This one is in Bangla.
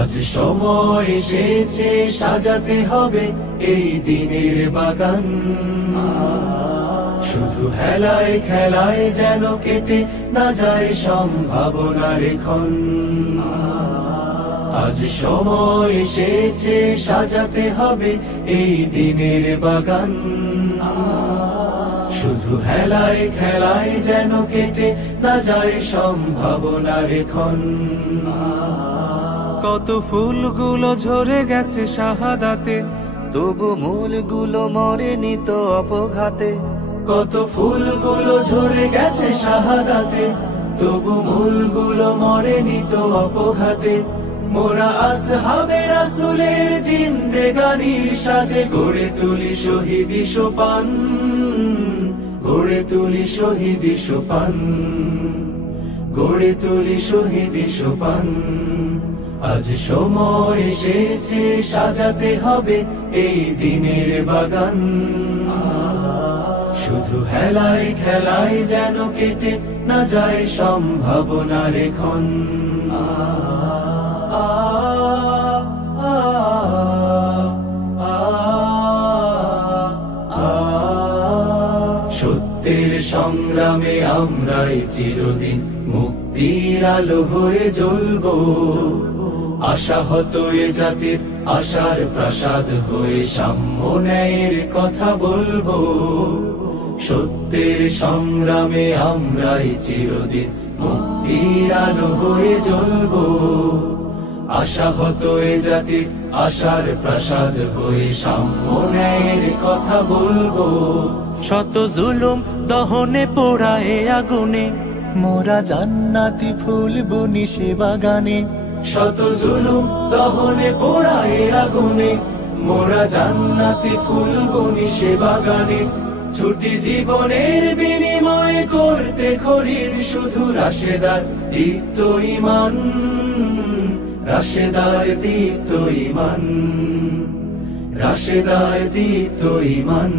আজ সময় এসেছে সাজাতে হবে এই দিনের বাগান। শুধু হেলায় খেলায় যেন কেটে না যায় সম্ভাবনার ক্ষণ। আজ সময় এসেছে সাজাতে হবে এই দিনের বাগান। শুধু হেলায় খেলায় যেন কেটে না যায় সম্ভাবনার ক্ষণ। কত ফুলগুলো ঝরে গেছে শাহাদাতে, তবু মূলগুলো মরেনি তো অপঘাতে। কত ফুলগুলো ঝরে গেছে শাহাদাতে, তবু মূলগুলো মরেনি তো অপঘাতে। মোরা আসহাবে রাসূলের জিন্দেগানির সাজে গড়ে তুলি শহীদি সোপান, গড়ে তুলি শহীদি সোপান, গড়ে তুলি শহীদি সোপান। আজ সময় এসেছে সাজাতে হবে এই দিনের বাগান। শুধু হেলায় খেলায় যেন কেটে না যায় সম্ভাবনার ক্ষণ। সত্যের সংগ্রামে আমরাই চিরদিন মুক্তির আলো হয়ে জ্বলবো। আশাহত এ জাতির আশার প্রাসাদ হয়ে সাম্য ন্যায়ের কথা বলবো। সত্যের সংগ্রামে আমরাই চিরদিন মুক্তির আলো হয়ে জ্বলবো। আশাহত এ জাতির আশার প্রাসাদ হয়ে সাম্য ন্যায়ের কথা বলবো। শত জুলুম দহনে পোড়ায় আগুনে, মোরা জান্নাতি ফুল বুনি সে বাগানে। শত জুলুম দহনে পোড়ায় আগুনে, মোরা জান্নাতি ফুল বুনি সে বাগানে। ছুটি জীবনের বিনিময়ে করতে খরিদ শুধু রাশেদার দীপ্ত ঈমান, রাশেদার দীপ্ত ঈমান, রাশেদার দীপ্ত ঈমান।